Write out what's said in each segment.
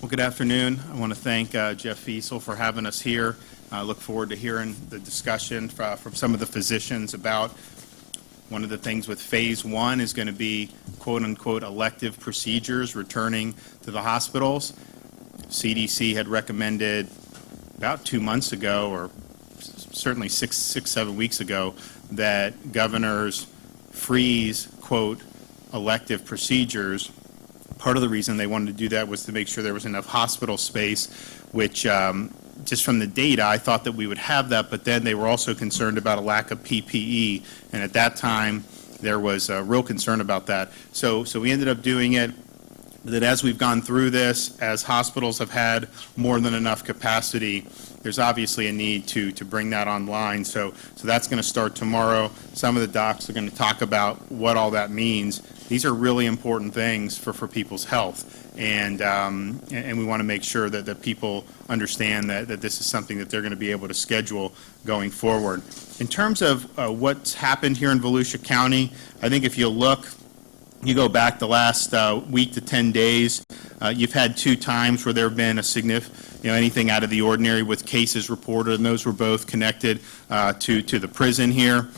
Well, good afternoon. I want to thank Jeff Fiesel for having us here. I look forward to hearing the discussion from some of the physicians about one of the things with phase one is going to be quote-unquote elective procedures returning to the hospitals. CDC had recommended about 2 months ago, or certainly six, 7 weeks ago, that governors freeze, quote, elective procedures. Part of the reason they wanted to do that was to make sure there was enough hospital space, which just from the data, I thought that we would have that, but then they were also concerned about a lack of PPE, and at that time, there was a real concern about that. So we ended up doing it. That as we've gone through this, as hospitals have had more than enough capacity, there's obviously a need to bring that online. So that's going to start tomorrow. Some of the docs are going to talk about what all that means. These are really important things for people's health, and we want to make sure that people understand that this is something that they're going to be able to schedule going forward. In terms of what's happened here in Volusia County, I think if you look, you go back the last week to 10 days, you've had 2 times where there have been a anything out of the ordinary with cases reported, and those were both connected to the prison here.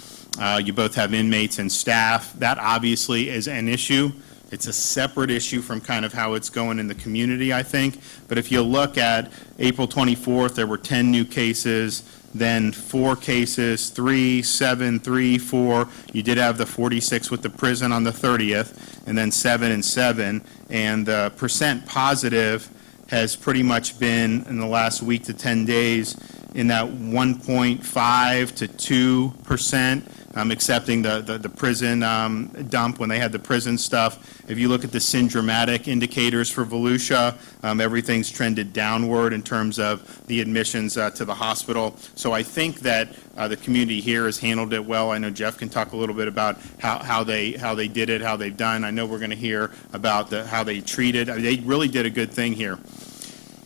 You both have inmates and staff. That obviously is an issue. It's a separate issue from kind of how it's going in the community, I think. But if you look at April 24th, there were 10 new cases, then 4 cases, 3, 7, 3, 4. You did have the 46 with the prison on the 30th, and then 7 and 7. And the percent positive has pretty much been in the last week to 10 days in that 1.5 to 2%. Accepting the prison dump when they had the prison stuff. If you look at the syndromatic indicators for Volusia, everything's trended downward in terms of the admissions to the hospital. So I think that the community here has handled it well. I know Jeff can talk a little bit about how they did it, how they've done. I know we're going to hear about how they treated. I mean, they really did a good thing here.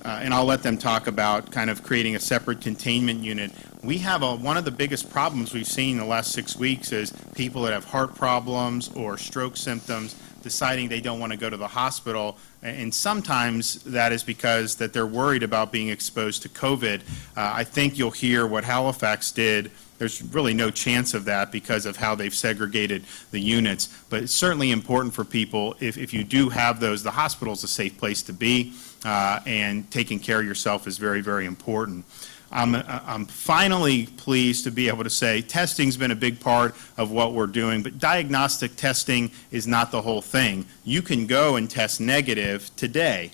And I'll let them talk about kind of creating a separate containment unit. We have one of the biggest problems we've seen in the last 6 weeks is people that have heart problems or stroke symptoms deciding they don't want to go to the hospital, and sometimes that is because that they're worried about being exposed to COVID. I think you'll hear what Halifax did. There's really no chance of that because of how they've segregated the units, but it's certainly important for people, if you do have those, the hospital's a safe place to be, and taking care of yourself is very, very important. I'm finally pleased to be able to say testing's been a big part of what we're doing, but diagnostic testing is not the whole thing. You can go and test negative today.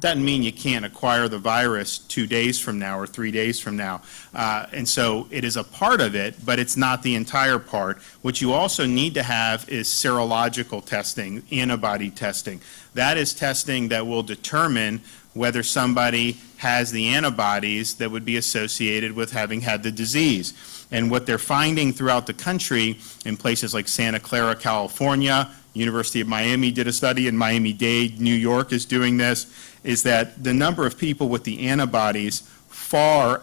Doesn't mean you can't acquire the virus 2 days from now or 3 days from now. And so it is a part of it, but it's not the entire part. What you also need to have is serological testing, antibody testing. That is testing that will determine whether somebody has the antibodies that would be associated with having had the disease. And what they're finding throughout the country in places like Santa Clara, California, University of Miami did a study, and Miami-Dade, New York is doing this, is that the number of people with the antibodies far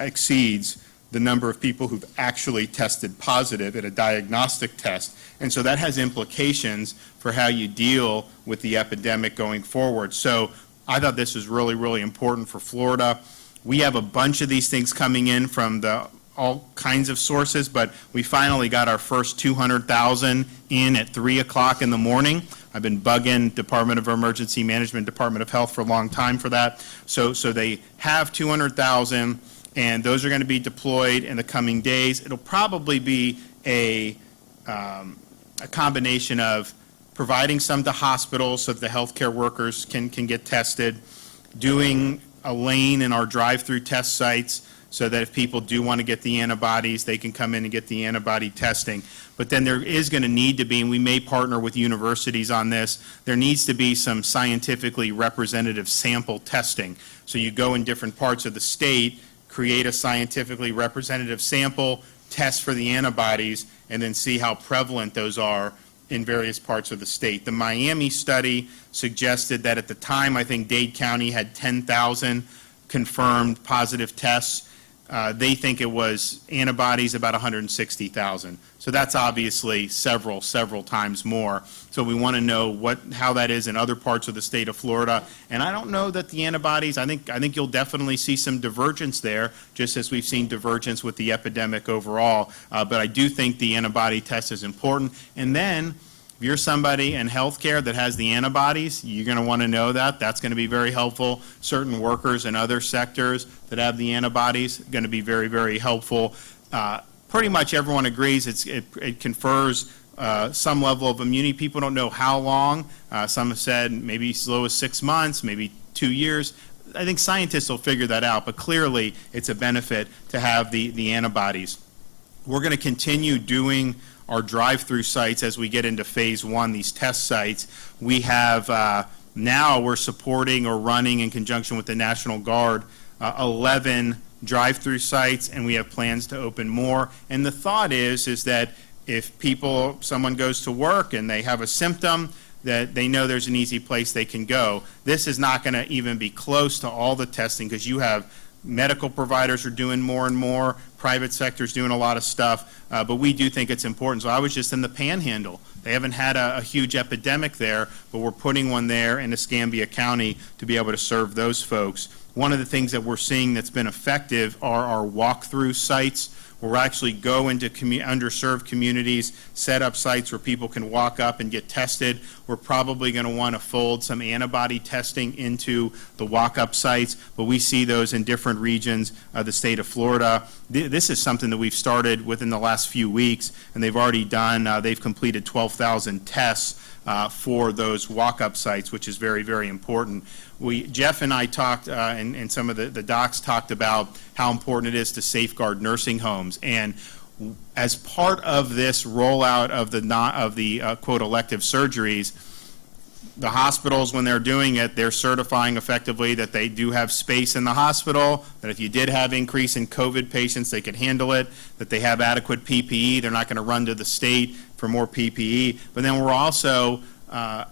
exceeds the number of people who've actually tested positive at a diagnostic test. And so that has implications for how you deal with the epidemic going forward. So I thought this was really, really important for Florida. We have a bunch of these things coming in from all kinds of sources, but we finally got our first 200,000 in at 3 o'clock in the morning. I've been bugging Department of Emergency Management, Department of Health for a long time for that. So they have 200,000, and those are going to be deployed in the coming days. It'll probably be a combination of providing some to hospitals so that the healthcare workers can get tested, doing a lane in our drive-through test sites so that if people do want to get the antibodies, they can come in and get the antibody testing. But then there is going to need to be, and we may partner with universities on this, there needs to be some scientifically representative sample testing. So you go in different parts of the state, create a scientifically representative sample, test for the antibodies, and then see how prevalent those are in various parts of the state. The Miami study suggested that at the time, I think Dade County had 10,000 confirmed positive tests. they think it was antibodies about 160,000. So that's obviously several times more. So we want to know how that is in other parts of the state of Florida. And I don't know that the antibodies, I think you'll definitely see some divergence there, just as we've seen divergence with the epidemic overall. But I do think the antibody test is important. And then, if you're somebody in healthcare that has the antibodies, you're going to want to know that. That's going to be very helpful. Certain workers in other sectors that have the antibodies, going to be very, very helpful. Pretty much everyone agrees it confers some level of immunity. People don't know how long. Some have said maybe as low as 6 months, maybe 2 years. I think scientists will figure that out, but clearly it's a benefit to have the antibodies. We're going to continue doing our drive-through sites as we get into phase 1, these test sites. We have now we're supporting or running in conjunction with the National Guard 11 drive-through sites, and we have plans to open more. And the thought is that if someone goes to work and they have a symptom, that they know there's an easy place they can go. This is not going to even be close to all the testing, because you have medical providers are doing more and more, private sector's doing a lot of stuff, but we do think it's important. So I was just in the Panhandle. They haven't had a huge epidemic there, but we're putting one there in Escambia County to be able to serve those folks. One of the things that we're seeing that's been effective are our walk-through sites, where we'll actually go into underserved communities, set up sites where people can walk up and get tested. We're probably going to want to fold some antibody testing into the walk-up sites, but we see those in different regions of the state of Florida. This is something that we've started within the last few weeks, and they've already they've completed 12,000 tests for those walk-up sites, which is very, very important. Jeff and I talked, and some of the docs talked about how important it is to safeguard nursing homes. And as part of this rollout of the quote elective surgeries, the hospitals, when they're doing it, they're certifying effectively that they do have space in the hospital, that if you did have increase in COVID patients, they could handle it, that they have adequate PPE. They're not going to run to the state for more PPE. But then we're also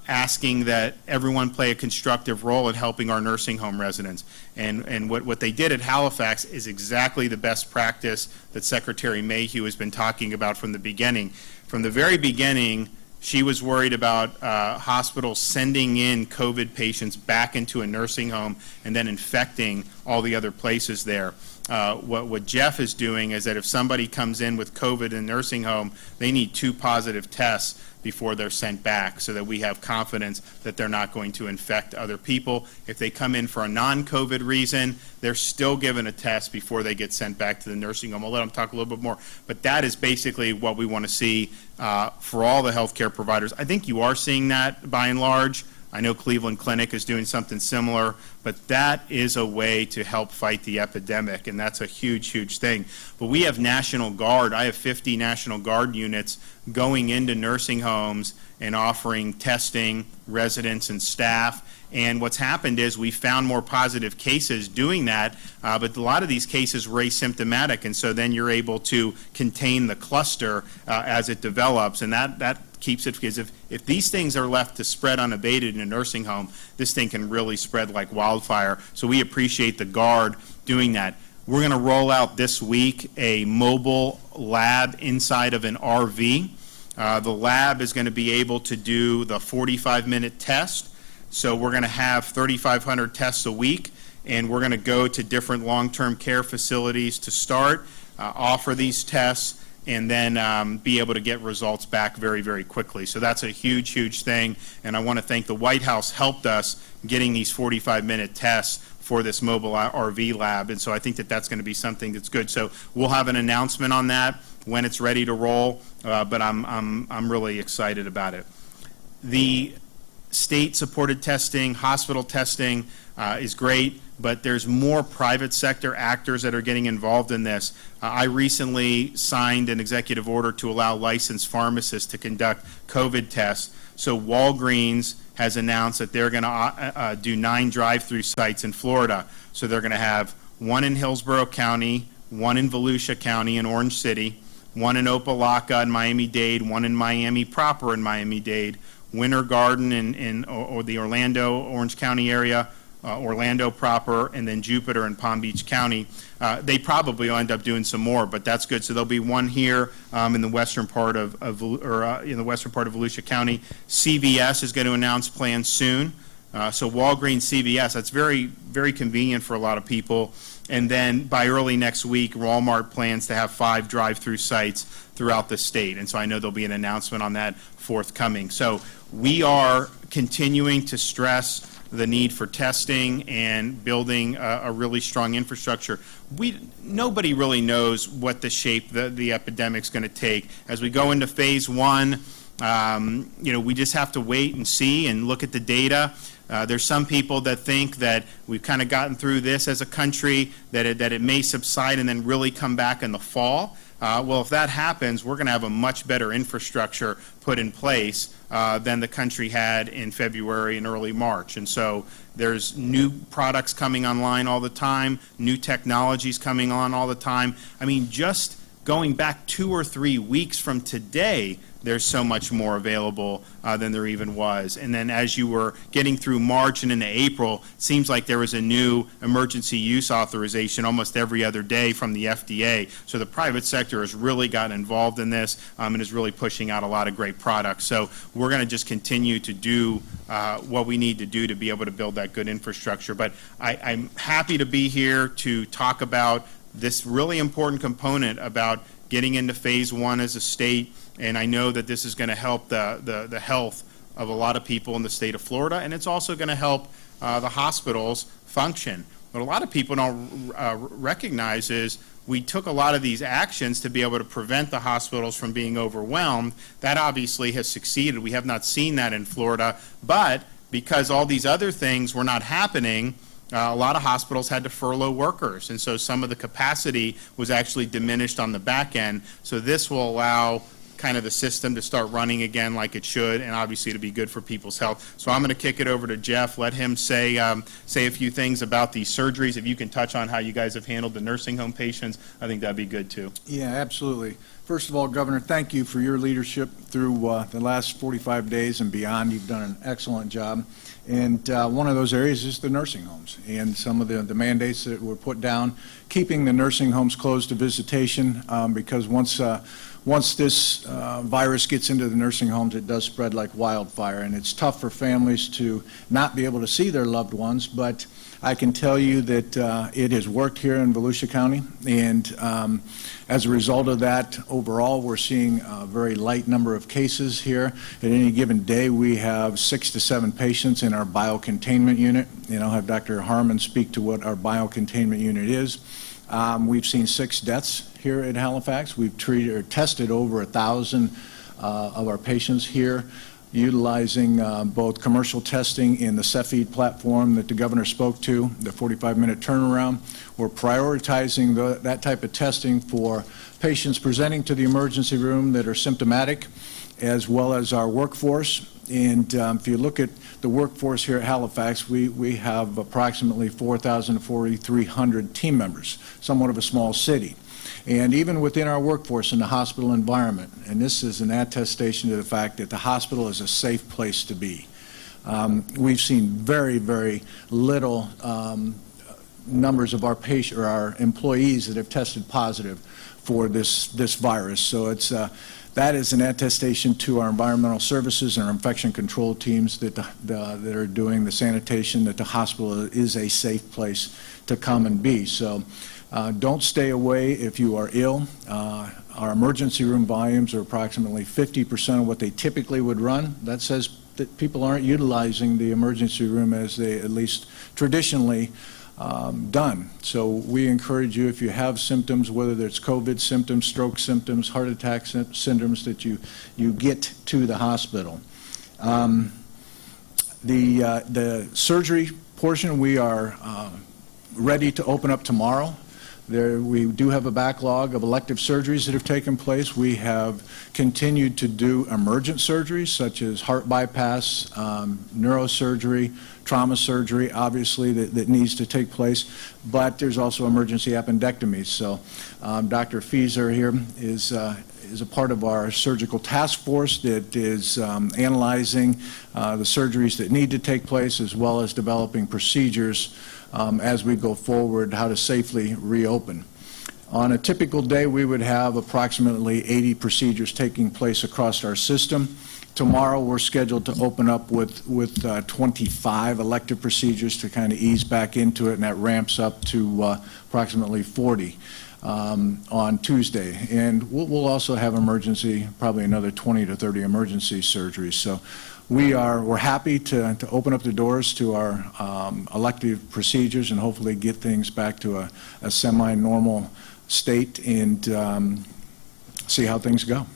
asking that everyone play a constructive role in helping our nursing home residents. And what they did at Halifax is exactly the best practice that Secretary Mayhew has been talking about from the beginning. From the very beginning, she was worried about hospitals sending in COVID patients back into a nursing home and then infecting all the other places there. What Jeff is doing is that if somebody comes in with COVID in a nursing home, they need 2 positive tests before they're sent back, so that we have confidence that they're not going to infect other people. If they come in for a non-COVID reason, they're still given a test before they get sent back to the nursing home. I'll let them talk a little bit more, but that is basically what we want to see for all the healthcare providers. I think you are seeing that by and large. I know Cleveland Clinic is doing something similar, but that is a way to help fight the epidemic, and that's a huge, huge thing. But we have National Guard. I have 50 National Guard units going into nursing homes and offering testing, residents and staff. And what's happened is we found more positive cases doing that, but a lot of these cases were asymptomatic, and so then you're able to contain the cluster as it develops, and that keeps it, because if these things are left to spread unabated in a nursing home, this thing can really spread like wildfire. So we appreciate the Guard doing that. We're going to roll out this week a mobile lab inside of an RV. The lab is going to be able to do the 45-minute test. So we're going to have 3,500 tests a week, and we're going to go to different long-term care facilities to start, offer these tests, and then be able to get results back very, very quickly. So that's a huge, huge thing, and I want to thank the White House helped us getting these 45-minute tests for this mobile RV lab, and so I think that that's going to be something that's good. So we'll have an announcement on that when it's ready to roll, but I'm really excited about it. The state-supported testing, hospital testing is great, but there's more private sector actors that are getting involved in this. I recently signed an executive order to allow licensed pharmacists to conduct COVID tests. So Walgreens has announced that they're going to do 9 drive-through sites in Florida. So they're going to have 1 in Hillsborough County, 1 in Volusia County in Orange City, 1 in Opelika and Miami-Dade, 1 in Miami proper in Miami-Dade, Winter Garden in the Orlando, Orange County area, Orlando proper, and then Jupiter and Palm Beach County. They probably will end up doing some more, but that's good. So there'll be one here in the western part of Volusia County. CVS is going to announce plans soon. So Walgreens, CVS, that's very, very convenient for a lot of people. And then by early next week, Walmart plans to have 5 drive-through sites throughout the state. And so I know there'll be an announcement on that forthcoming. So we are continuing to stress the need for testing and building a really strong infrastructure. Nobody really knows what the shape the epidemic's going to take. As we go into phase 1, we just have to wait and see and look at the data. There's some people that think that we've kind of gotten through this as a country, that it may subside and then really come back in the fall. Well, if that happens, we're going to have a much better infrastructure put in place than the country had in February and early March. And so there's new products coming online all the time, new technologies coming on all the time. I mean, just going back 2 or 3 weeks from today, there's so much more available than there even was. And then as you were getting through March and into April, it seems like there was a new emergency use authorization almost every other day from the FDA. So the private sector has really gotten involved in this and is really pushing out a lot of great products. So we're going to just continue to do what we need to do to be able to build that good infrastructure. But I'm happy to be here to talk about this really important component about getting into phase 1 as a state. And I know that this is going to help the health of a lot of people in the state of Florida, and it's also going to help the hospitals function. What a lot of people don't recognize is we took a lot of these actions to be able to prevent the hospitals from being overwhelmed. That obviously has succeeded. We have not seen that in Florida, but because all these other things were not happening, a lot of hospitals had to furlough workers, and so some of the capacity was actually diminished on the back end. So this will allow kind of the system to start running again like it should, and obviously to be good for people's health. So I'm going to kick it over to Jeff, let him say a few things about these surgeries. If you can touch on how you guys have handled the nursing home patients, I think that'd be good too. Yeah, absolutely. First of all, Governor, thank you for your leadership through the last 45 days and beyond. You've done an excellent job. And one of those areas is the nursing homes and some of the mandates that were put down, keeping the nursing homes closed to visitation because once this virus gets into the nursing homes, it does spread like wildfire, and it's tough for families to not be able to see their loved ones. But I can tell you that it has worked here in Volusia County, and as a result of that, overall, we're seeing a very light number of cases here. At any given day, we have 6 to 7 patients in our biocontainment unit. I'll have Dr. Harmon speak to what our biocontainment unit is. We've seen 6 deaths here at Halifax. We've treated or tested over 1,000 of our patients here, utilizing both commercial testing in the Cepheid platform that the governor spoke to, the 45-minute turnaround. We're prioritizing that type of testing for patients presenting to the emergency room that are symptomatic, as well as our workforce. And if you look at the workforce here at Halifax, we have approximately 4,000 to 4,300 team members, somewhat of a small city. And even within our workforce in the hospital environment, and this is an attestation to the fact that the hospital is a safe place to be. We've seen very, very little numbers of our patients or our employees that have tested positive for this virus. So that is an attestation to our environmental services and our infection control teams that are doing the sanitation, that the hospital is a safe place to come and be. So don't stay away if you are ill. Our emergency room volumes are approximately 50% of what they typically would run. That says that people aren't utilizing the emergency room as they at least traditionally done. So we encourage you, if you have symptoms, whether it's COVID symptoms, stroke symptoms, heart attack symptoms, that you get to the hospital. The surgery portion, we are ready to open up tomorrow. We do have a backlog of elective surgeries that have taken place. We have continued to do emergent surgeries such as heart bypass, neurosurgery, trauma surgery, obviously, that needs to take place, but there's also emergency appendectomies. So Dr. Fieser here is is a part of our surgical task force that is analyzing the surgeries that need to take place, as well as developing procedures as we go forward, how to safely reopen. On a typical day, we would have approximately 80 procedures taking place across our system. Tomorrow, we're scheduled to open up with 25 elective procedures to kind of ease back into it, and that ramps up to approximately 40 on Tuesday. And we'll also have emergency, probably another 20 to 30 emergency surgeries. So we're happy to open up the doors to our elective procedures and hopefully get things back to a semi-normal state and see how things go.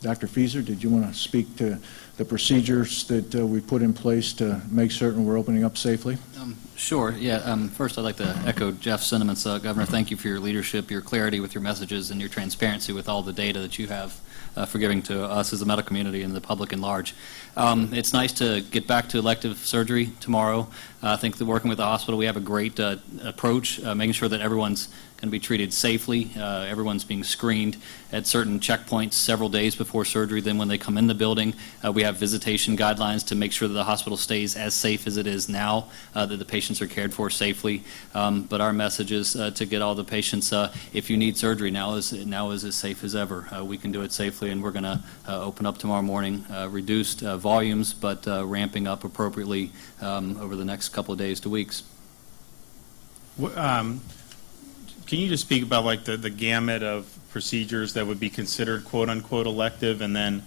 Dr. Fieser, did you want to speak to the procedures that we put in place to make certain we're opening up safely? Sure. Yeah. First, I'd like to echo Jeff's sentiments. Governor, thank you for your leadership, your clarity with your messages, and your transparency with all the data that you have for giving to us as a medical community and the public in large. It's nice to get back to elective surgery tomorrow. I think that working with the hospital, we have a great approach, making sure that everyone's going to be treated safely. Everyone's being screened at certain checkpoints several days before surgery. Then when they come in the building, we have visitation guidelines to make sure that the hospital stays as safe as it is now, that the patients are cared for safely. But our message is to get all the patients, if you need surgery, now is as safe as ever. We can do it safely, and we're going to open up tomorrow morning, reduced volumes, but ramping up appropriately over the next couple of days to weeks. Can you just speak about like the gamut of procedures that would be considered quote unquote elective, and then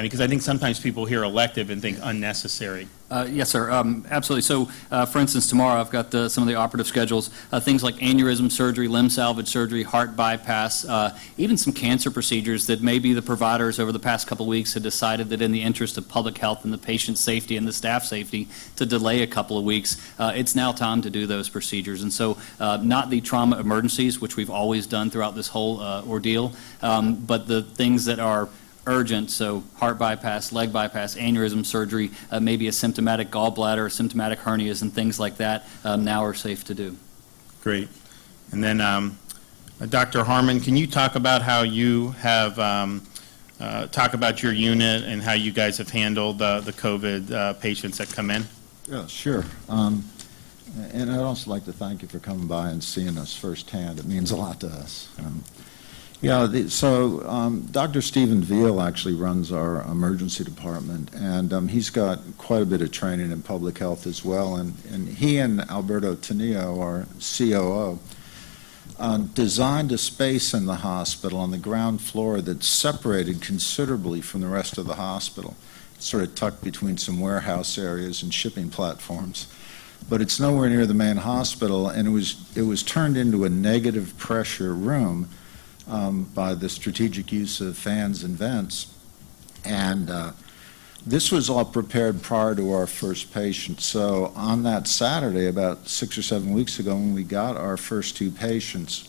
because I think sometimes people hear elective and think unnecessary. Yes, sir. Absolutely. So, for instance, tomorrow I've got some of the operative schedules, things like aneurysm surgery, limb salvage surgery, heart bypass, even some cancer procedures that maybe the providers over the past couple of weeks had decided that in the interest of public health and the patient safety and the staff safety to delay a couple of weeks. It's now time to do those procedures. And so not the trauma emergencies, which we've always done throughout this whole ordeal, but the things that are urgent, so heart bypass, leg bypass, aneurysm surgery, maybe a symptomatic gallbladder, symptomatic hernias, and things like that now are safe to do. Great. And then Dr. Harmon, can you talk about how you have, talk about your unit and how you guys have handled the COVID patients that come in? Yeah, sure. And I'd also like to thank you for coming by and seeing us firsthand. It means a lot to us. Dr. Stephen Veal actually runs our emergency department, and he's got quite a bit of training in public health as well. And he and Alberto Tanillo, our COO, designed a space in the hospital on the ground floor that's separated considerably from the rest of the hospital. It's sort of tucked between some warehouse areas and shipping platforms. But it's nowhere near the main hospital, and it was turned into a negative pressure room by the strategic use of fans and vents. And this was all prepared prior to our first patient. So on that Saturday, about 6 or 7 weeks ago, when we got our first 2 patients,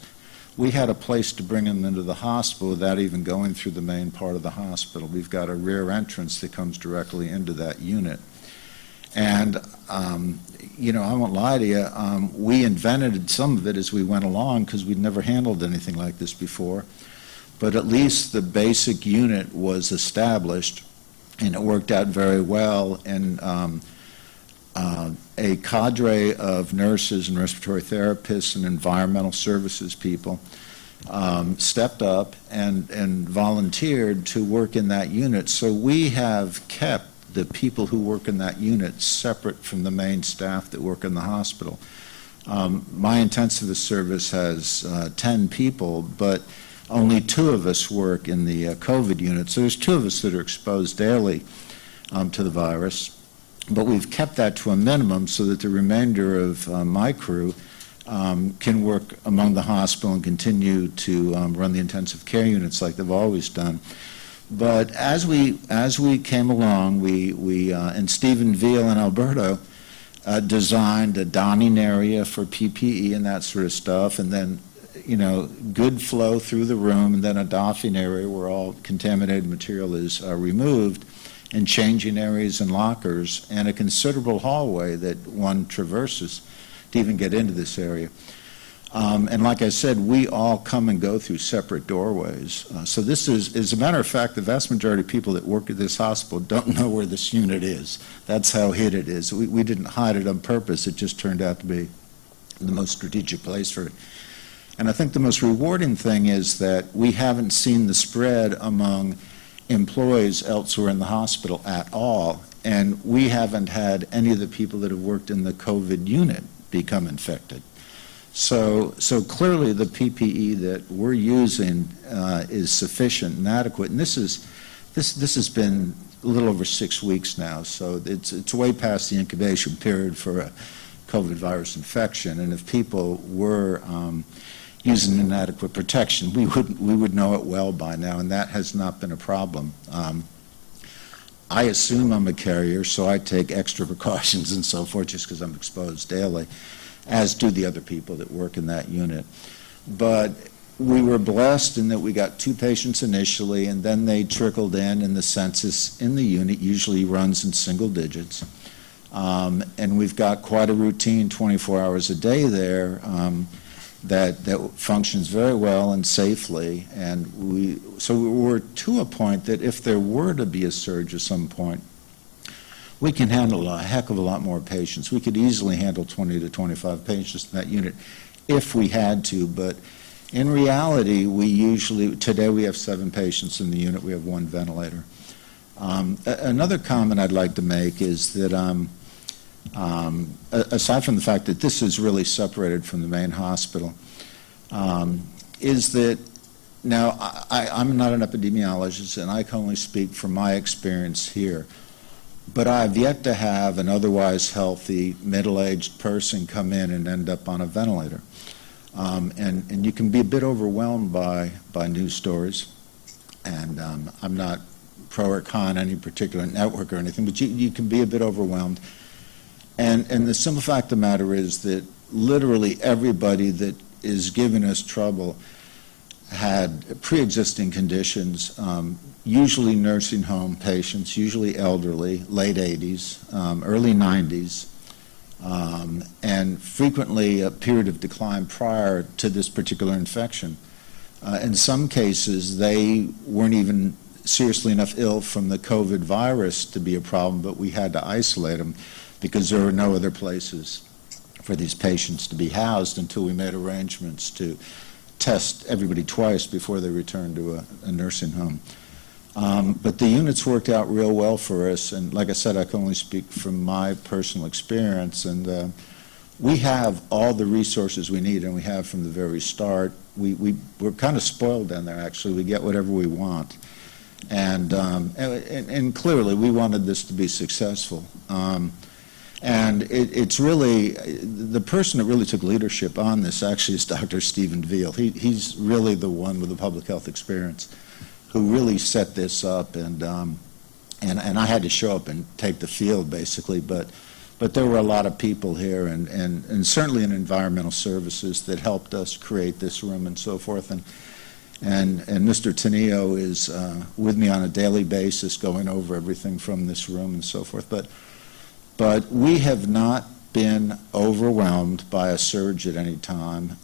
we had a place to bring them into the hospital without even going through the main part of the hospital. We've got a rear entrance that comes directly into that unit. And I won't lie to you, we invented some of it as we went along because we'd never handled anything like this before. But at least the basic unit was established, and it worked out very well. And a cadre of nurses and respiratory therapists and environmental services people stepped up and volunteered to work in that unit. So we have kept the people who work in that unit separate from the main staff that work in the hospital. My intensivist service has 10 people, but only 2 of us work in the COVID unit. So there's 2 of us that are exposed daily to the virus. But we've kept that to a minimum so that the remainder of my crew can work among the hospital and continue to run the intensive care units like they've always done. But as we came along, we and Stephen Veal and Alberto designed a donning area for PPE and that sort of stuff, and then good flow through the room, and then a doffing area where all contaminated material is removed, and changing areas and lockers, and a considerable hallway that one traverses to even get into this area. And like I said, we all come and go through separate doorways. So this is, as a matter of fact, the vast majority of people that work at this hospital don't know where this unit is. That's how hid it is. We didn't hide it on purpose. It just turned out to be the most strategic place for it. And I think the most rewarding thing is that we haven't seen the spread among employees elsewhere in the hospital at all. And we haven't had any of the people that have worked in the COVID unit become infected. So clearly the PPE that we're using is sufficient and adequate. And this has been a little over 6 weeks now, so it's way past the incubation period for a COVID virus infection. And if people were using inadequate protection, we would know it well by now, and that has not been a problem. I assume I'm a carrier, so I take extra precautions and so forth just because I'm exposed daily, as do the other people that work in that unit. But we were blessed in that we got 2 patients initially, and then they trickled in, and the census in the unit usually runs in single digits. And we've got quite a routine 24 hours a day there that functions very well and safely. And so we're to a point that if there were to be a surge at some point, we can handle a heck of a lot more patients. We could easily handle 20 to 25 patients in that unit if we had to, but in reality, today we have 7 patients in the unit. We have 1 ventilator. Another comment I'd like to make is that aside from the fact that this is really separated from the main hospital, is that now I'm not an epidemiologist and I can only speak from my experience here. But I've yet to have an otherwise healthy, middle-aged person come in and end up on a ventilator. And you can be a bit overwhelmed by news stories. And I'm not pro or con any particular network or anything, but you can be a bit overwhelmed. And the simple fact of the matter is that literally everybody that is giving us trouble had pre-existing conditions, usually nursing home patients, usually elderly, late 80s, early 90s, and frequently a period of decline prior to this particular infection. In some cases, they weren't even seriously enough ill from the COVID virus to be a problem, but we had to isolate them because there were no other places for these patients to be housed until we made arrangements to test everybody twice before they returned to a nursing home. But the units worked out real well for us, and like I said, I can only speak from my personal experience, and we have all the resources we need, and we have from the very start. We're kind of spoiled down there, actually. We get whatever we want. And clearly, we wanted this to be successful. And it's really, the person that really took leadership on this actually is Dr. Stephen Veal. He's really the one with the public health experience who really set this up, and I had to show up and take the field, basically, but there were a lot of people here, and certainly in environmental services that helped us create this room and so forth, and Mr. Tenio is with me on a daily basis going over everything from this room and so forth, but we have not been overwhelmed by a surge at any time,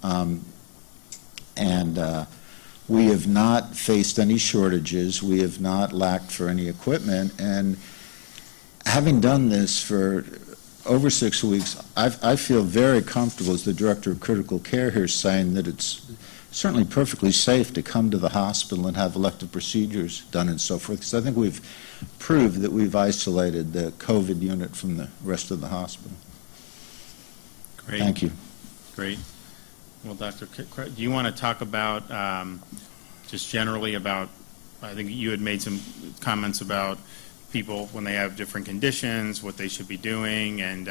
we have not faced any shortages. We have not lacked for any equipment. And having done this for over 6 weeks, I feel very comfortable as the director of critical care here saying that it's certainly perfectly safe to come to the hospital and have elective procedures done and so forth, because I think we've proved that we've isolated the COVID unit from the rest of the hospital. Great. Thank you. Great. Well, Dr. Do you want to talk about just generally about, I think you had made some comments about people when they have different conditions, what they should be doing, and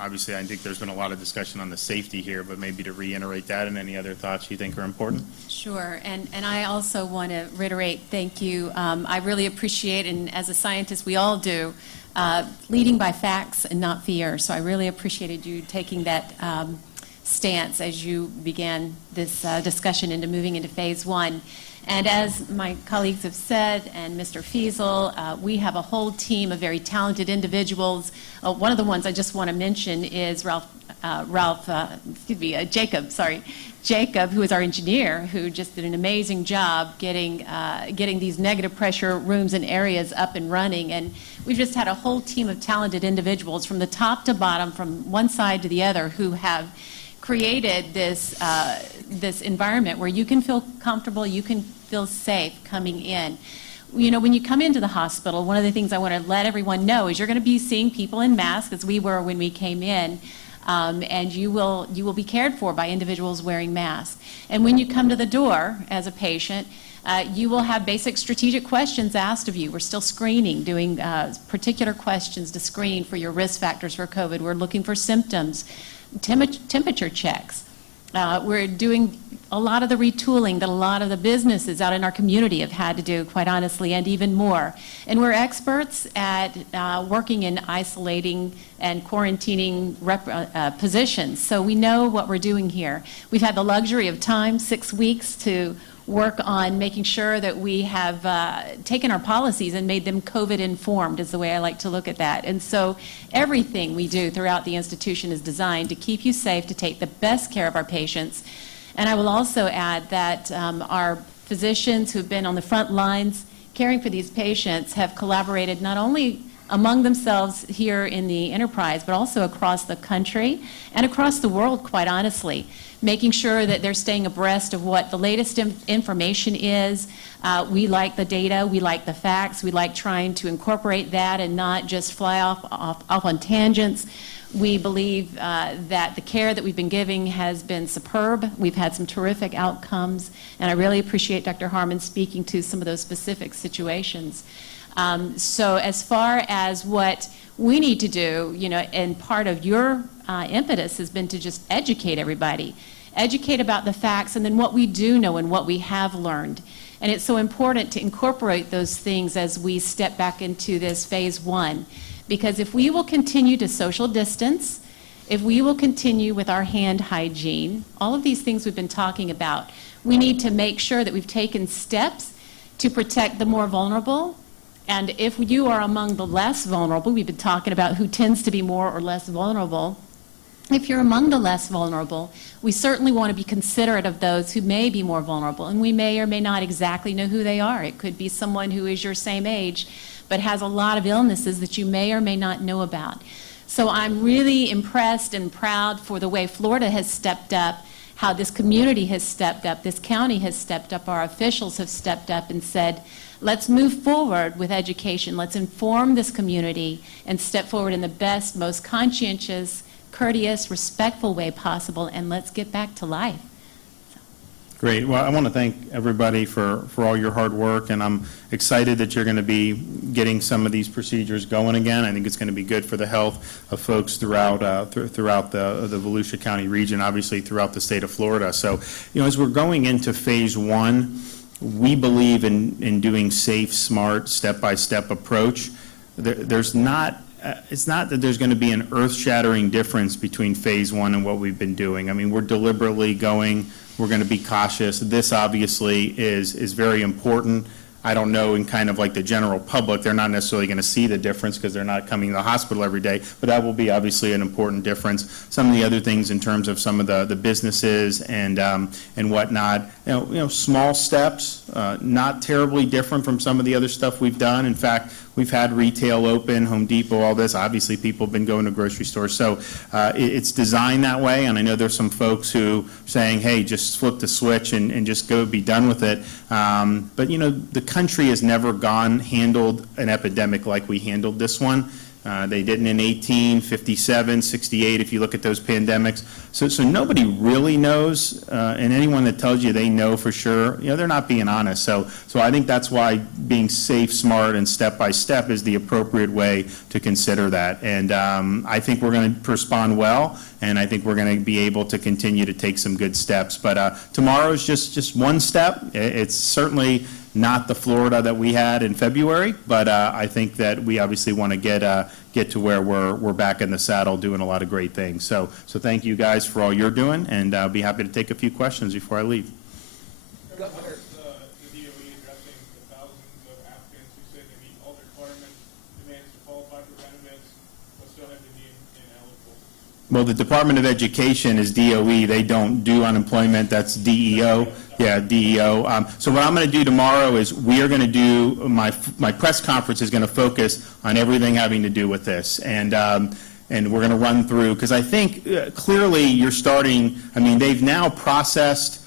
obviously I think there's been a lot of discussion on the safety here, but maybe to reiterate that and any other thoughts you think are important? Sure, and I also want to reiterate thank you. I really appreciate, and as a scientist we all do, leading by facts and not fear, so I really appreciated you taking that stance as you began this discussion into moving into phase 1. And as my colleagues have said, and Mr. Fiesel, we have a whole team of very talented individuals. One of the ones I just want to mention is Ralph Jacob, who is our engineer, who just did an amazing job getting these negative pressure rooms and areas up and running. And we've just had a whole team of talented individuals from the top to bottom, from one side to the other, who have created this environment where you can feel comfortable, you can feel safe coming in. You know, when you come into the hospital, one of the things I want to let everyone know is you're going to be seeing people in masks, as we were when we came in, and you will be cared for by individuals wearing masks. And when you come to the door as a patient, you will have basic strategic questions asked of you. We're still screening, doing particular questions to screen for your risk factors for COVID. We're looking for symptoms, temperature checks. We're doing a lot of the retooling that a lot of the businesses out in our community have had to do, quite honestly, and even more. And we're experts at working in isolating and quarantining positions, so we know what we're doing here. We've had the luxury of time, 6 weeks, to work on making sure that we have taken our policies and made them COVID-informed, is the way I like to look at that. And so everything we do throughout the institution is designed to keep you safe, to take the best care of our patients. And I will also add that our physicians who've been on the front lines caring for these patients have collaborated not only among themselves here in the enterprise, but also across the country and across the world, quite honestly, making sure that they're staying abreast of what the latest information is. We like the data, we like the facts, we like trying to incorporate that and not just fly off on tangents. We believe that the care that we've been giving has been superb. We've had some terrific outcomes, and I really appreciate Dr. Harmon speaking to some of those specific situations. So as far as what we need to do, you know, and part of your impetus has been to just educate everybody, educate about the facts and then what we do know and what we have learned. And it's so important to incorporate those things as we step back into this phase one. Because if we will continue to social distance, if we will continue with our hand hygiene, all of these things we've been talking about, we need to make sure that we've taken steps to protect the more vulnerable. And if you are among the less vulnerable, we've been talking about who tends to be more or less vulnerable. If you're among the less vulnerable, we certainly want to be considerate of those who may be more vulnerable, and we may or may not exactly know who they are. It could be someone who is your same age, but has a lot of illnesses that you may or may not know about. So I'm really impressed and proud for the way Florida has stepped up, how this community has stepped up, this county has stepped up, our officials have stepped up and said, let's move forward with education, let's inform this community and step forward in the best, most conscientious, courteous, respectful way possible, and let's get back to life. Great. Well, I want to thank everybody for all your hard work, and I'm excited that you're going to be getting some of these procedures going again. I think it's going to be good for the health of folks throughout throughout the Volusia County region, obviously throughout the state of Florida. So, you know, as we're going into phase one, we believe in doing safe, smart, step-by-step approach. There's not it's not that there's going to be an earth-shattering difference between phase one and what we've been doing. I mean, we're deliberately going. We're going to be cautious. This obviously is very important. I don't know, in kind of like the general public, they're not necessarily going to see the difference because they're not coming to the hospital every day, but that will be obviously an important difference. Some of the other things in terms of some of the businesses and whatnot, you know, small steps, not terribly different from some of the other stuff we've done. In fact, we've had retail open, Home Depot, all this. Obviously, people have been going to grocery stores. So it's designed that way, and I know there's some folks who are saying, hey, just flip the switch and just go be done with it. But, you know, the country has never handled an epidemic like we handled this one. They didn't in 18, 57, 68, if you look at those pandemics. So nobody really knows, and anyone that tells you they know for sure, you know, they're not being honest. So I think that's why being safe, smart, and step-by-step is the appropriate way to consider that. And I think we're going to respond well, and I think we're going to be able to continue to take some good steps. But tomorrow's just one step. It's certainly not the Florida that we had in February, but I think that we obviously want to get to where we're back in the saddle doing a lot of great things. So thank you guys for all you're doing, and I'll be happy to take a few questions before I leave. How is the DOE addressing the thousands of applicants who say they meet all the requirements, demands to qualify for benefits, but still have to be ineligible? Well, the Department of Education is DOE. They don't do unemployment. That's DEO. Yeah, DEO. So what I'm going to do tomorrow is we are going to do, my press conference is going to focus on everything having to do with this. And we're going to run through, because I think clearly you're starting, I mean, they've now processed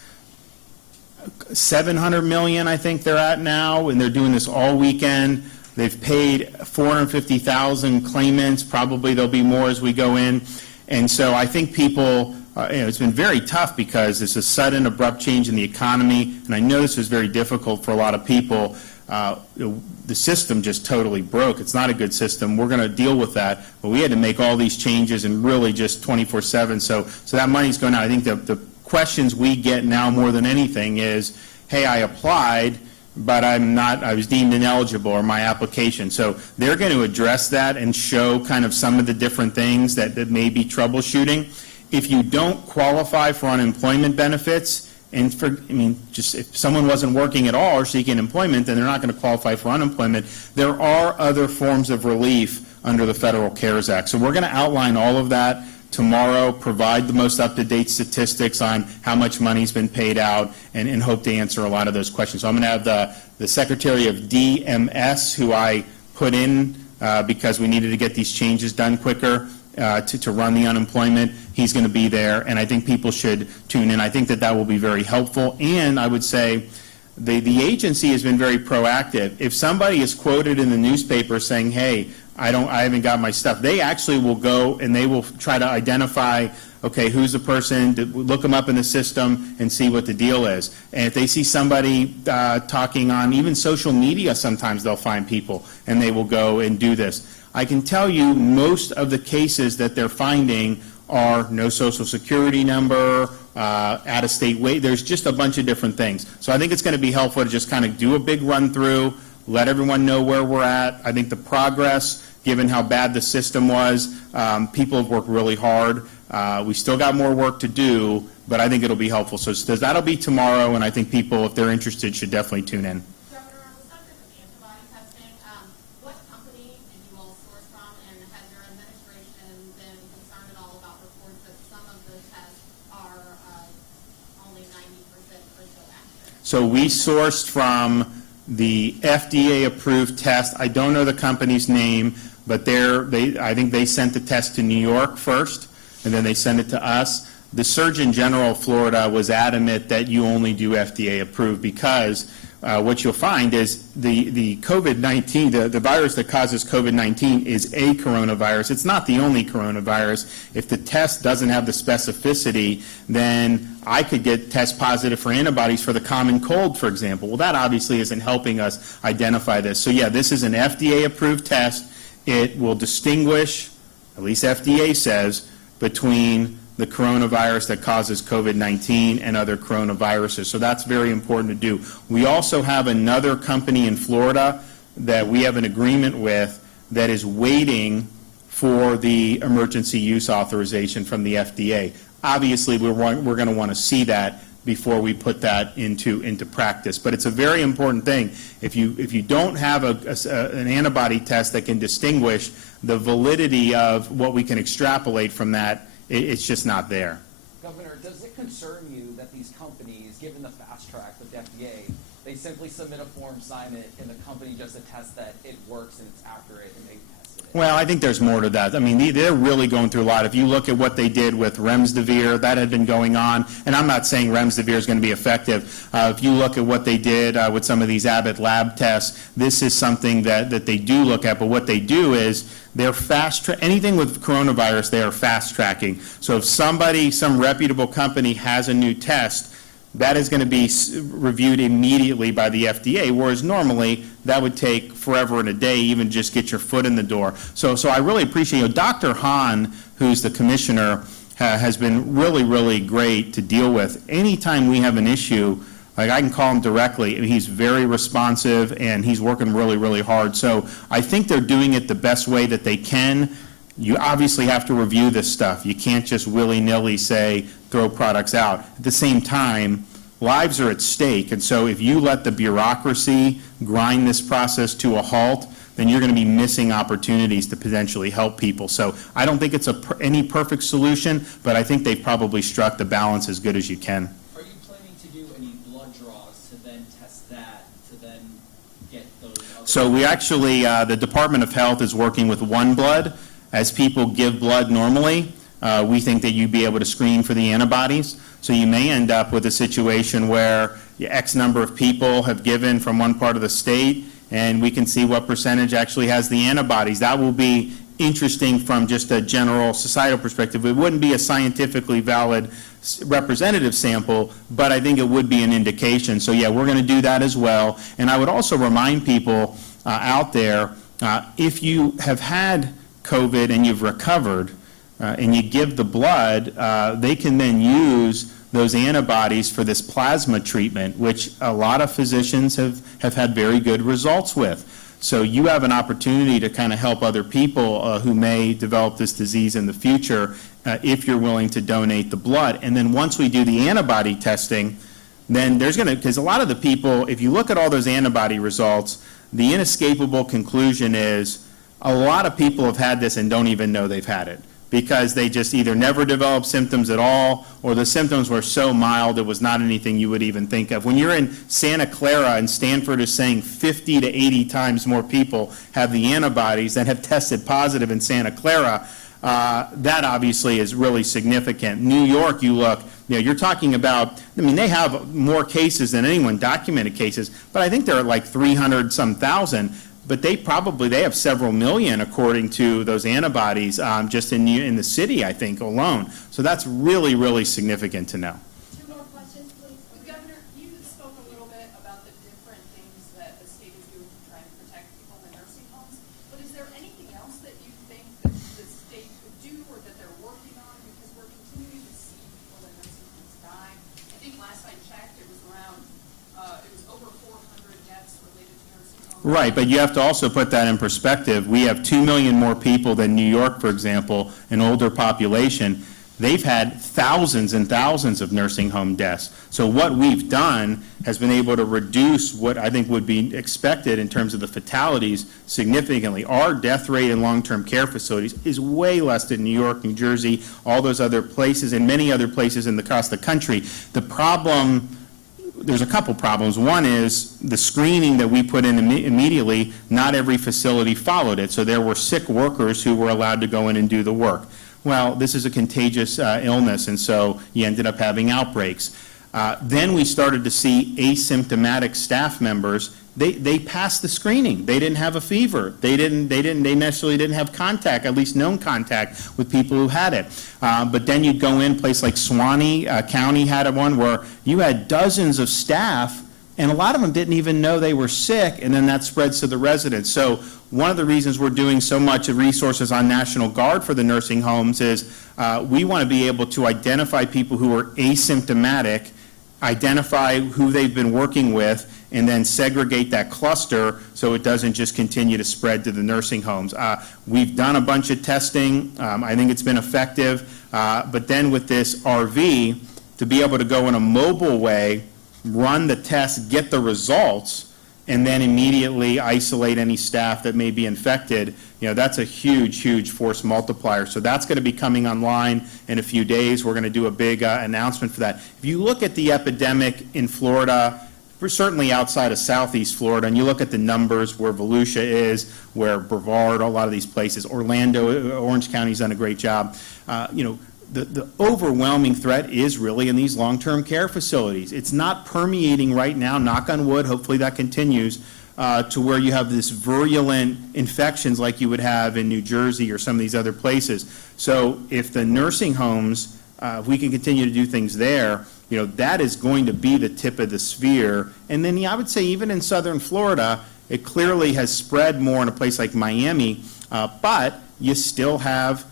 700 million, I think they're at now, and they're doing this all weekend. They've paid 450,000 claimants. Probably there'll be more as we go in. And so I think people, it's been very tough because it's a sudden, abrupt change in the economy, and I know this was very difficult for a lot of people. The system just totally broke. It's not a good system. We're going to deal with that, but we had to make all these changes and really just 24/7. So that money's going out. I think the questions we get now more than anything is, hey, I applied, but I was deemed ineligible, or my application. So they're going to address that and show kind of some of the different things that may be troubleshooting. If you don't qualify for unemployment benefits, just if someone wasn't working at all or seeking employment, then they're not going to qualify for unemployment. There are other forms of relief under the Federal CARES Act. So we're going to outline all of that tomorrow, provide the most up-to-date statistics on how much money's been paid out, and hope to answer a lot of those questions. So I'm going to have the Secretary of DMS, who I put in because we needed to get these changes done quicker, to run the unemployment. He's going to be there, and I think people should tune in. I think that will be very helpful, and I would say the agency has been very proactive. If somebody is quoted in the newspaper saying, hey, I haven't got my stuff, they actually will go and they will try to identify, okay, who's the person, look them up in the system and see what the deal is. And if they see somebody talking on even social media, sometimes they'll find people and they will go and do this. I can tell you most of the cases that they're finding are no social security number, out-of-state weight. There's just a bunch of different things. So I think it's going to be helpful to just kind of do a big run-through, let everyone know where we're at. I think the progress, given how bad the system was, people have worked really hard. We still got more work to do, but I think it'll be helpful. So that'll be tomorrow, and I think people, if they're interested, should definitely tune in. Governor, on the subject of antibody testing, what company did you all source from, and has your administration been concerned at all about reports that some of the tests are only 90% or so accurate? So we sourced from the FDA-approved test. I don't know the company's name, but I think they sent the test to New York first, and then they sent it to us. The Surgeon General of Florida was adamant that you only do FDA-approved because what you'll find is the COVID-19, the virus that causes COVID-19 is a coronavirus. It's not the only coronavirus. If the test doesn't have the specificity, then I could test positive for antibodies for the common cold, for example. Well, that obviously isn't helping us identify this. So yeah, this is an FDA-approved test. It will distinguish, at least FDA says, between the coronavirus that causes COVID-19 and other coronaviruses. So that's very important to do. We also have another company in Florida that we have an agreement with that is waiting for the emergency use authorization from the FDA. Obviously, we're going to want to see that before we put that into practice. But it's a very important thing. If you don't have an antibody test that can distinguish the validity of what we can extrapolate from that, it's just not there. Governor, does it concern you that these companies, given the fast track with the FDA, they simply submit a form, sign it, and the company just attests that it works and it's accurate and they tested it? Well, I think there's more to that. I mean, they're really going through a lot. If you look at what they did with remdesivir, that had been going on, and I'm not saying remdesivir is going to be effective. If you look at what they did with some of these Abbott lab tests, this is something that they do look at, but what they do is they're anything with coronavirus, they are fast tracking. So if some reputable company has a new test, that is going to be reviewed immediately by the FDA, whereas normally that would take forever and a day, even just get your foot in the door. So I really appreciate, Dr. Hahn, who's the commissioner, has been really, really great to deal with. Anytime we have an issue, like I can call him directly, and he's very responsive, and he's working really, really hard. So I think they're doing it the best way that they can. You obviously have to review this stuff. You can't just willy-nilly say, throw products out. At the same time, lives are at stake, and so if you let the bureaucracy grind this process to a halt, then you're going to be missing opportunities to potentially help people. So I don't think it's any perfect solution, but I think they've probably struck the balance as good as you can. Are you planning to do any blood draws to then test that, to then get those other... So we actually, the Department of Health is working with OneBlood. As people give blood normally, we think that you'd be able to screen for the antibodies. So you may end up with a situation where X number of people have given from one part of the state, and we can see what percentage actually has the antibodies. That will be interesting from just a general societal perspective. It wouldn't be a scientifically valid representative sample, but I think it would be an indication. So yeah, we're going to do that as well. And I would also remind people out there, if you have had COVID and you've recovered, and you give the blood, they can then use those antibodies for this plasma treatment, which a lot of physicians have had very good results with. So you have an opportunity to kind of help other people who may develop this disease in the future if you're willing to donate the blood. And then once we do the antibody testing, then there's going to, because a lot of the people, if you look at all those antibody results, the inescapable conclusion is a lot of people have had this and don't even know they've had it, because they just either never developed symptoms at all, or the symptoms were so mild it was not anything you would even think of. When you're in Santa Clara and Stanford is saying 50 to 80 times more people have the antibodies than have tested positive in Santa Clara, that obviously is really significant. New York, you look, you're talking about, I mean, they have more cases than anyone, documented cases, but I think they're at like 300-some thousand. But they have several million, according to those antibodies, just in the city, I think, alone. So that's really, really significant to know. Two more questions, please. Governor, you spoke a little bit about the different things that the state is doing to try and protect people in nursing homes. But is there anything else that you think that the state could do or that they're working on? Because we're continuing to see people in nursing homes die. I think last I checked, it was around, it was over 400 deaths related to nursing homes. Right, but you have to also put that in perspective. We have 2 million more people than New York, for example, an older population. They've had thousands and thousands of nursing home deaths. So what we've done has been able to reduce what I think would be expected in terms of the fatalities significantly. Our death rate in long-term care facilities is way less than New York, New Jersey, all those other places, and many other places across the country. The problem, there's a couple problems. One is the screening that we put in immediately, not every facility followed it. So there were sick workers who were allowed to go in and do the work. Well, this is a contagious illness, and so you ended up having outbreaks. Then we started to see asymptomatic staff members. They passed the screening. They didn't have a fever. They necessarily didn't have contact, at least known contact with people who had it. But then you'd go in, a place like Suwannee County had one where you had dozens of staff, and a lot of them didn't even know they were sick, and then that spreads to the residents. So one of the reasons we're doing so much of resources on National Guard for the nursing homes is we want to be able to identify people who are asymptomatic, identify who they've been working with, and then segregate that cluster so it doesn't just continue to spread to the nursing homes. We've done a bunch of testing. I think it's been effective. But then with this RV, to be able to go in a mobile way, run the test, get the results, and then immediately isolate any staff that may be infected, that's a huge, huge force multiplier. So that's going to be coming online in a few days. We're going to do a big announcement for that. If you look at the epidemic in Florida, we're certainly outside of Southeast Florida, and you look at the numbers where Volusia is, where Brevard, a lot of these places, Orlando, Orange County's done a great job. The overwhelming threat is really in these long-term care facilities. It's not permeating right now, knock on wood, hopefully that continues, to where you have this virulent infections like you would have in New Jersey or some of these other places. So if the nursing homes, if we can continue to do things there, that is going to be the tip of the sphere. And then I would say even in southern Florida, it clearly has spread more in a place like Miami, but you still have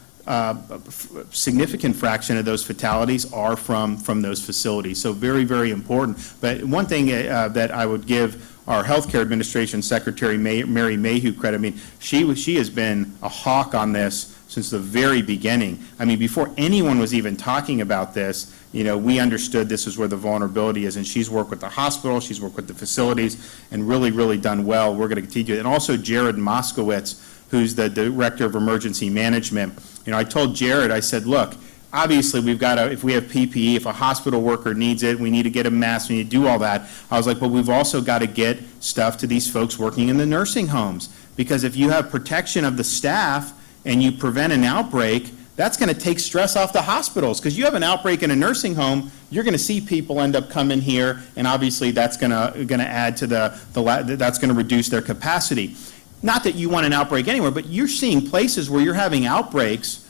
significant fraction of those fatalities are from those facilities. So very, very important. But one thing that I would give our Healthcare Administration Secretary Mary Mayhew credit. I mean, she has been a hawk on this since the very beginning. I mean, before anyone was even talking about this, you know, we understood this is where the vulnerability is, and she's worked with the hospital, she's worked with the facilities, and really, really done well. We're going to continue. And also Jared Moskowitz, who's the Director of Emergency Management. You know, I told Jared, I said, look, obviously we've got to, if we have PPE, if a hospital worker needs it, we need to get a mask, we need to do all that. I was like, but we've also got to get stuff to these folks working in the nursing homes, because if you have protection of the staff and you prevent an outbreak, that's going to take stress off the hospitals, because you have an outbreak in a nursing home, you're going to see people end up coming here, and obviously that's going to add to that's going to reduce their capacity. Not that you want an outbreak anywhere, but you're seeing places where you're having outbreaks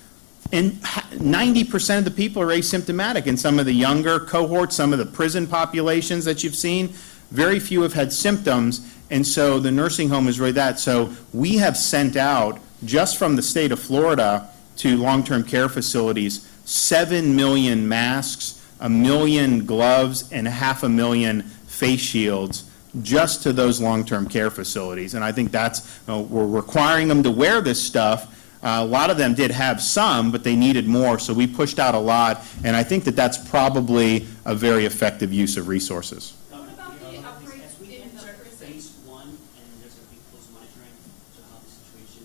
and 90% of the people are asymptomatic. In some of the younger cohorts, some of the prison populations that you've seen, very few have had symptoms, and so the nursing home is really that. So we have sent out, just from the state of Florida to long-term care facilities, 7 million masks, 1 million gloves, and 500,000 face shields just to those long-term care facilities. And I think that's, we're requiring them to wear this stuff. A lot of them did have some, but they needed more, so we pushed out a lot, and I think that that's probably a very effective use of resources. What about the outbreaks As we in the enter prison? phase one, and there's going to be close monitoring to how the situation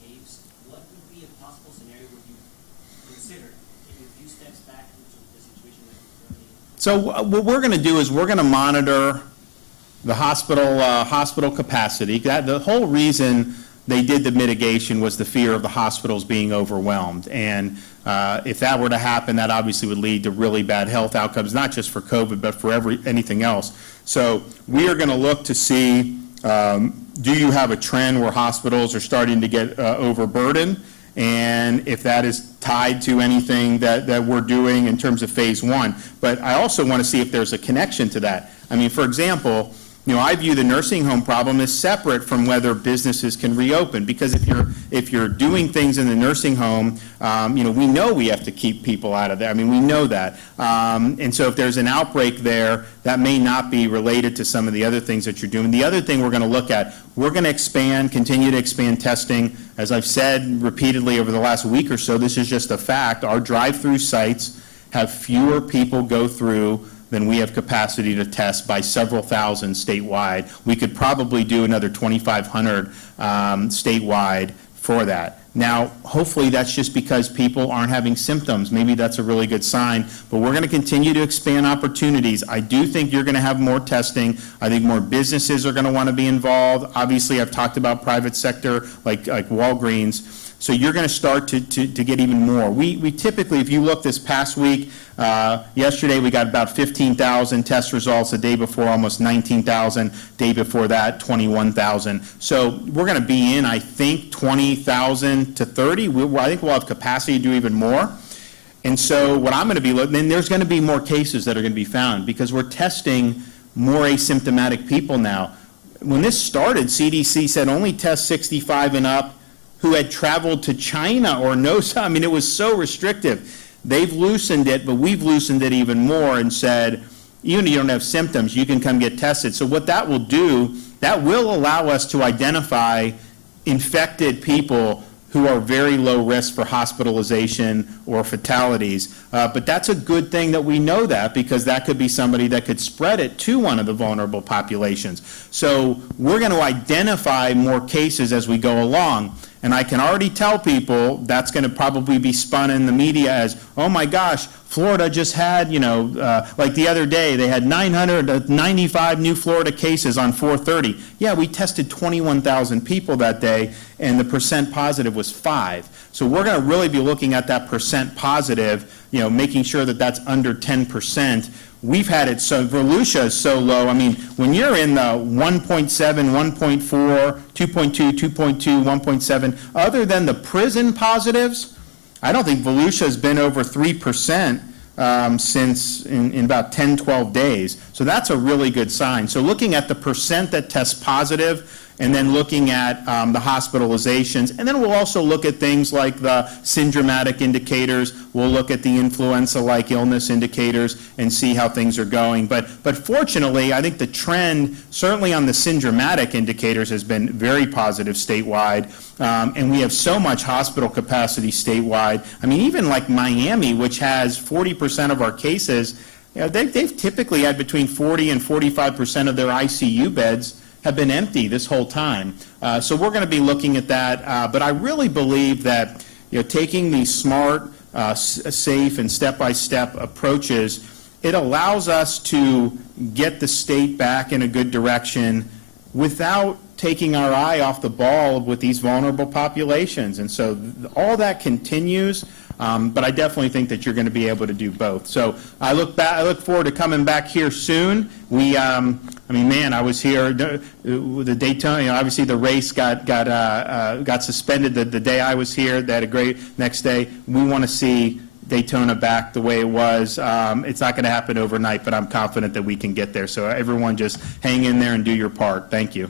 behaves, what would be a possible scenario where you consider taking a few steps back into the situation that you're currently in? So what we're going to do is we're going to monitor the hospital capacity. The whole reason they did the mitigation was the fear of the hospitals being overwhelmed. And if that were to happen, that obviously would lead to really bad health outcomes, not just for COVID, but for anything else. So we are going to look to see, do you have a trend where hospitals are starting to get overburdened? And if that is tied to anything that we're doing in terms of phase one. But I also want to see if there's a connection to that. I mean, for example, you know, I view the nursing home problem as separate from whether businesses can reopen, because if you're doing things in the nursing home, you know, we know we have to keep people out of there. I mean, we know that. And so if there's an outbreak there, that may not be related to some of the other things that you're doing. The other thing we're going to look at, we're going to continue to expand testing. As I've said repeatedly over the last week or so, this is just a fact. Our drive-through sites have fewer people go through than we have capacity to test by several thousand statewide. We could probably do another 2,500 statewide for that. Now, hopefully that's just because people aren't having symptoms. Maybe that's a really good sign, but we're going to continue to expand opportunities. I do think you're going to have more testing. I think more businesses are going to want to be involved. Obviously, I've talked about private sector like Walgreens. So you're going to start to get even more. We typically, if you look this past week, yesterday we got about 15,000 test results, the day before almost 19,000, day before that 21,000. So we're going to be in, I think, 20,000 to 30. I think we'll have capacity to do even more. And so what I'm going to be looking, then there's going to be more cases that are going to be found because we're testing more asymptomatic people now. When this started, CDC said only test 65 and up who had traveled to China or I mean, it was so restrictive. They've loosened it, but we've loosened it even more and said, even if you don't have symptoms, you can come get tested. So what that will do, that will allow us to identify infected people who are very low risk for hospitalization or fatalities. But that's a good thing that we know that, because that could be somebody that could spread it to one of the vulnerable populations. So we're going to identify more cases as we go along. And I can already tell people that's going to probably be spun in the media as, oh my gosh, Florida just had, you know, like the other day, they had 995 new Florida cases on 4/30. Yeah, we tested 21,000 people that day, and the percent positive was 5. So we're going to really be looking at that percent positive, you know, making sure that that's under 10%. We've had it so, Volusia is so low. I mean, when you're in the 1.7, 1.4, 2.2, 2.2, 1.7, other than the prison positives, I don't think Volusia has been over 3% since in about 10, 12 days. So that's a really good sign. So looking at the percent that test positive and then looking at the hospitalizations. And then we'll also look at things like the syndromatic indicators. We'll look at the influenza-like illness indicators and see how things are going. But fortunately, I think the trend, certainly on the syndromatic indicators, has been very positive statewide. And we have so much hospital capacity statewide. I mean, even like Miami, which has 40% of our cases, you know, they've typically had between 40 and 45% of their ICU beds have been empty this whole time. So we're going to be looking at that. But I really believe that, you know, taking these smart, safe, and step-by-step approaches, it allows us to get the state back in a good direction without taking our eye off the ball with these vulnerable populations. And so all that continues, but I definitely think that you're going to be able to do both. So I look forward to coming back here soon. I mean, man, I was here, the Daytona, you know, obviously the race got suspended the day I was here. They had a great next day. We want to see Daytona back the way it was. It's not going to happen overnight, but I'm confident that we can get there. So everyone just hang in there and do your part. Thank you.